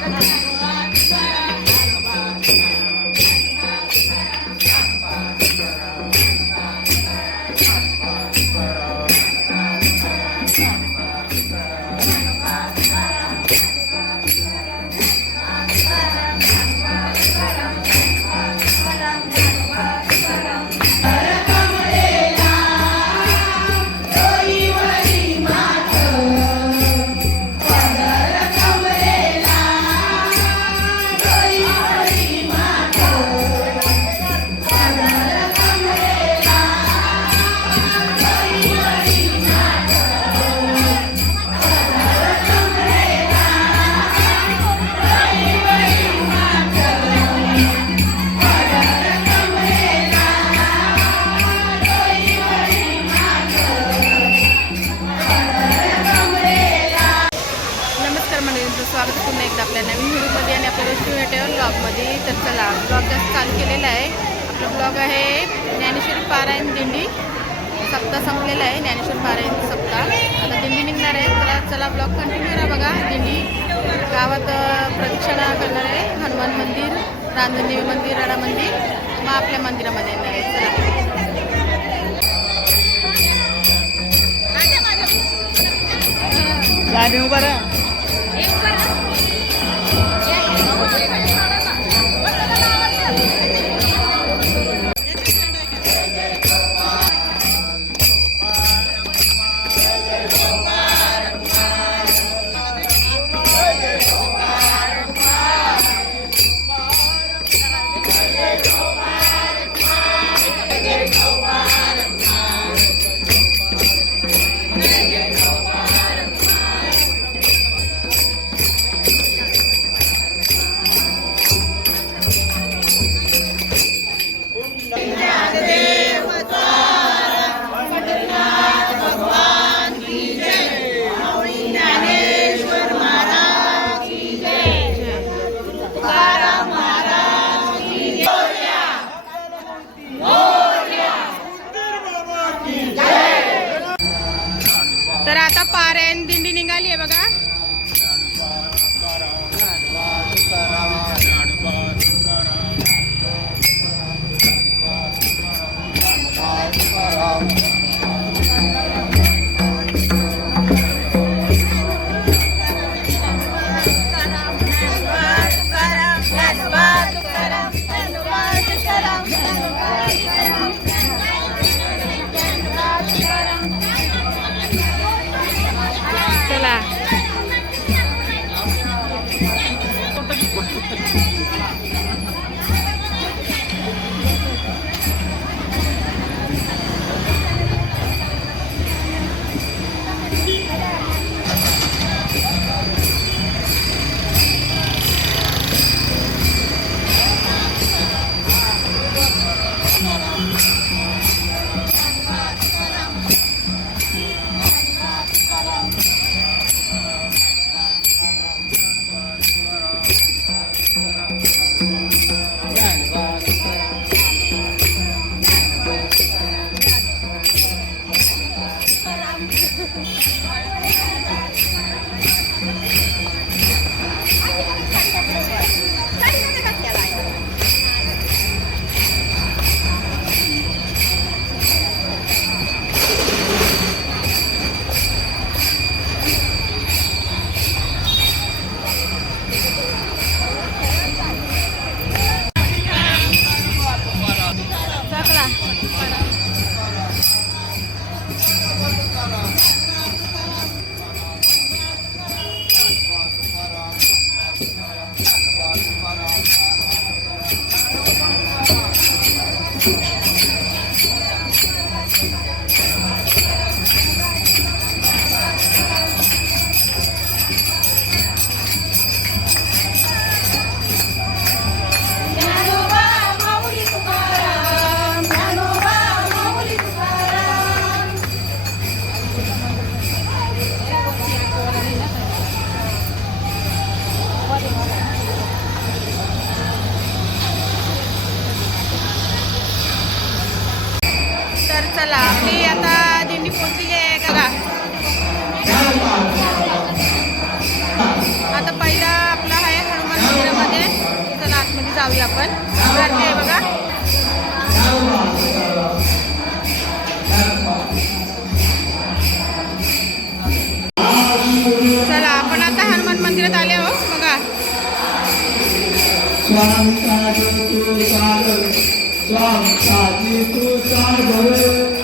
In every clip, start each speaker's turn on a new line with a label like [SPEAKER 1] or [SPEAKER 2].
[SPEAKER 1] Thank you.
[SPEAKER 2] गाडी उभा
[SPEAKER 1] चला フフフ。चला आपण आता हनुमान मंदिरात आले आहोत बघा.
[SPEAKER 2] स्वामी साधू तू चाल स्वामी तू चाल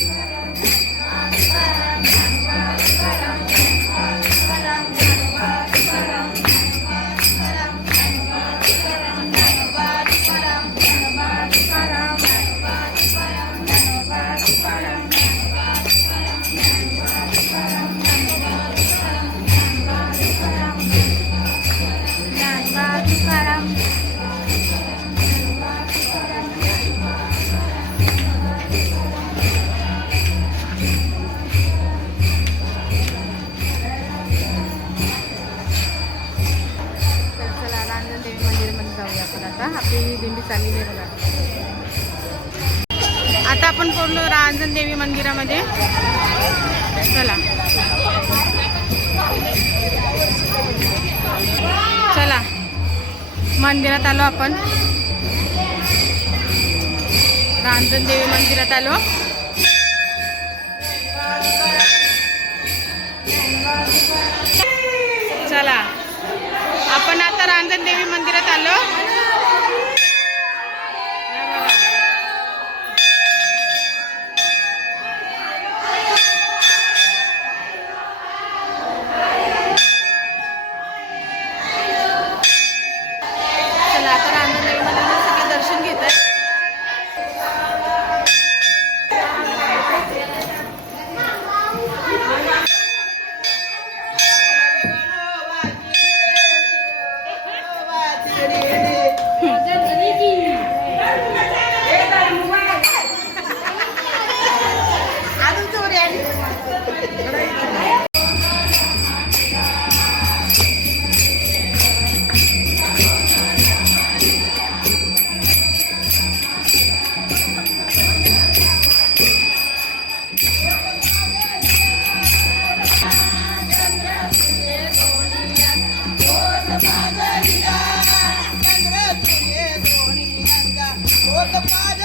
[SPEAKER 2] Yeah. आपण पोहोचलो रांजण देवी मंदिरामध्ये. चला. चला. मंदिरात आलो आपण. रांजण देवी मंदिरात आलो. चला. आपण आता रांजण देवी मंदिरात आलो. चला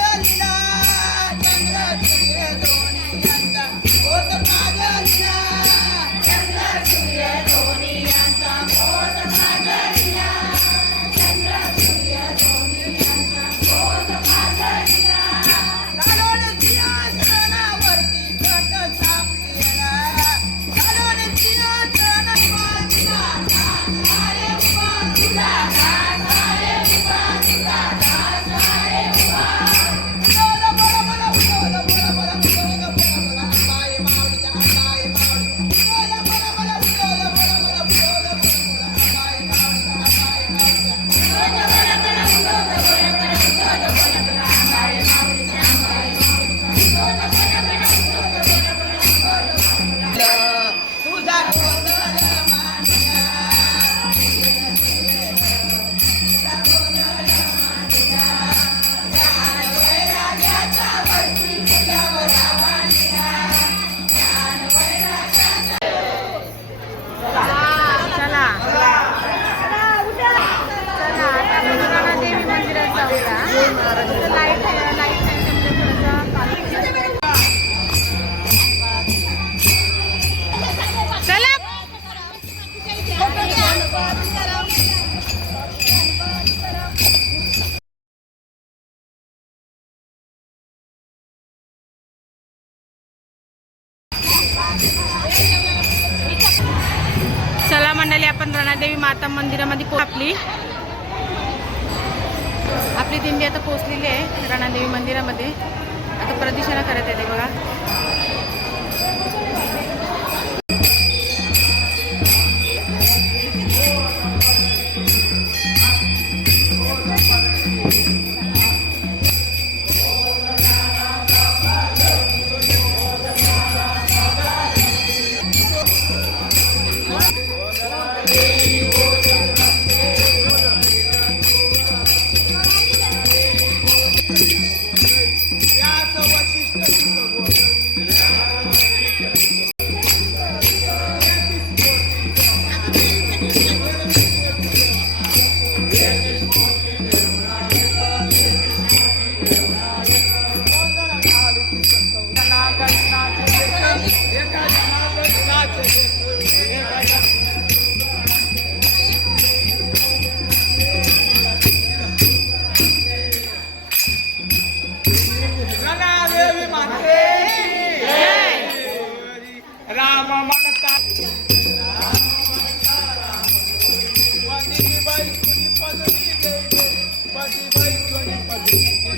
[SPEAKER 2] आता मंदिरामध्ये आपली आपली दिंडी आता पोचलेली आहे राणादेवी मंदिरामध्ये. आता प्रदक्षिणा करत येते बघा.
[SPEAKER 3] Vai,
[SPEAKER 1] vai, vai, vai.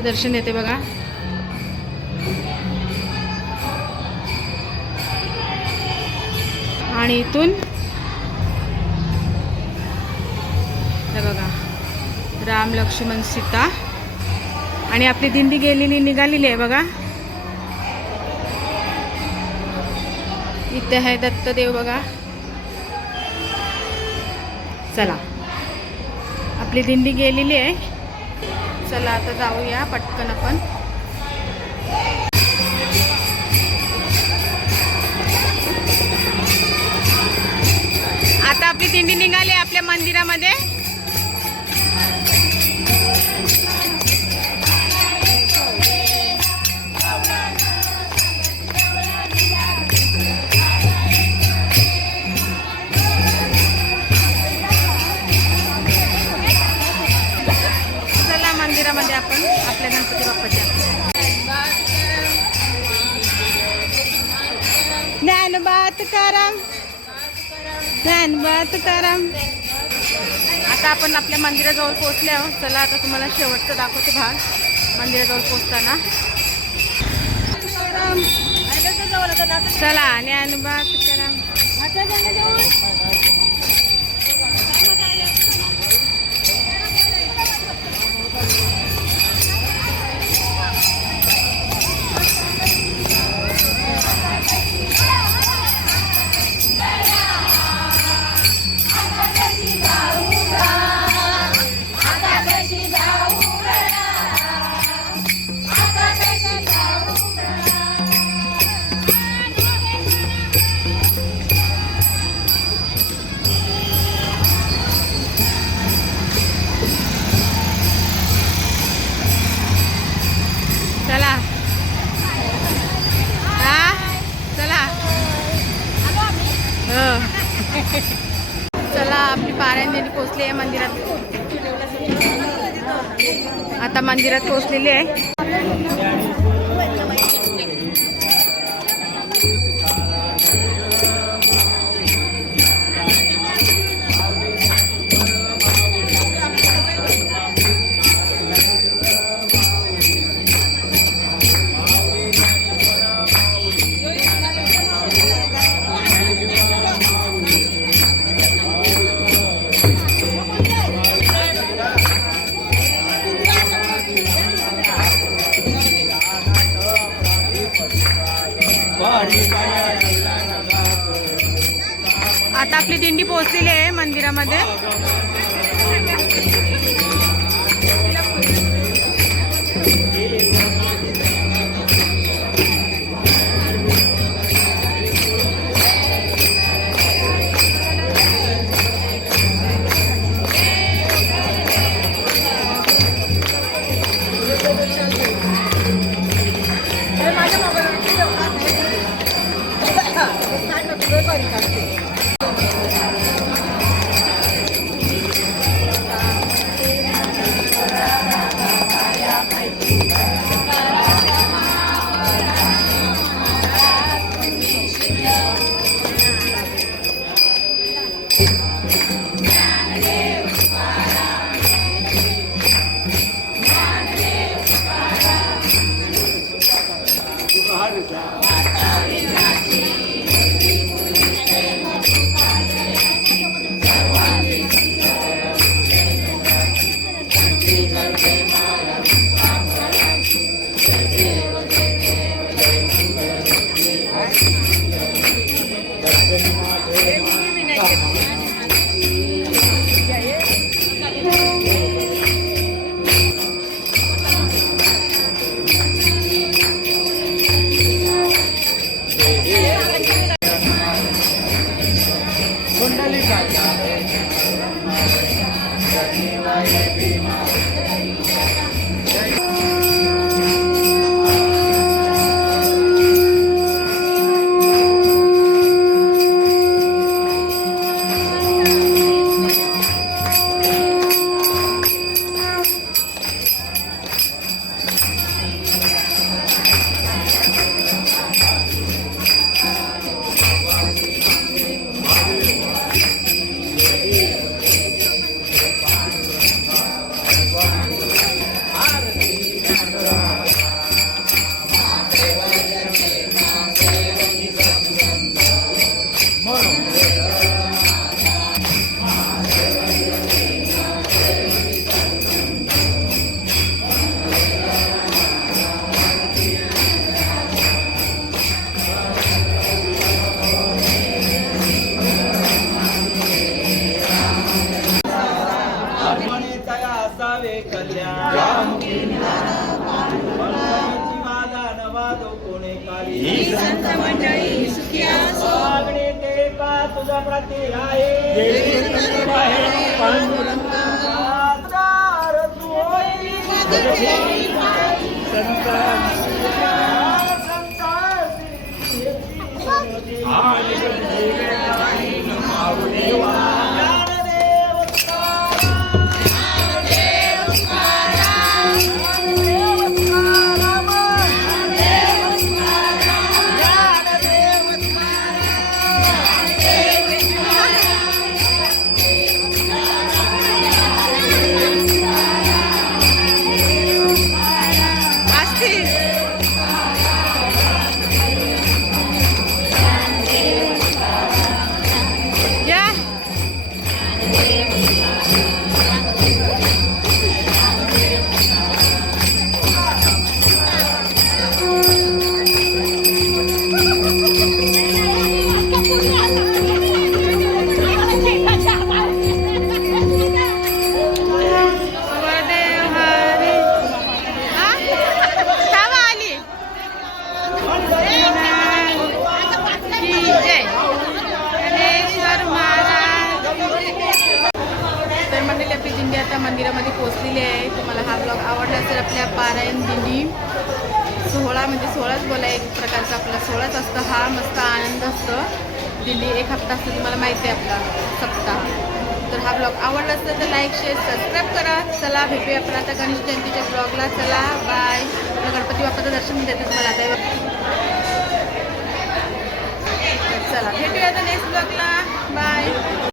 [SPEAKER 1] देवीचं दर्शन देते बघा. आणि इथून हे बघा राम लक्ष्मण सीता. आणि आपली दिंडी गेलेली निघालेली आहे बघा. इथे आहे दत्तदेव बघा. चला. आपली दिंडी गेलेली आहे. चला आता जाऊया पटकन आपण. आता आपली दिंडी निघाली आहे आपल्या मंदिरामध्ये. ज्ञानबात करम आता आपण आपल्या मंदिराजवळ पोहोचले आहोत. चला आता तुम्हाला शेवटचं दाखवते भाग मंदिराजवळ पोहोचताना. चला ज्ञानबात करम Yeah. Thank you. Hãy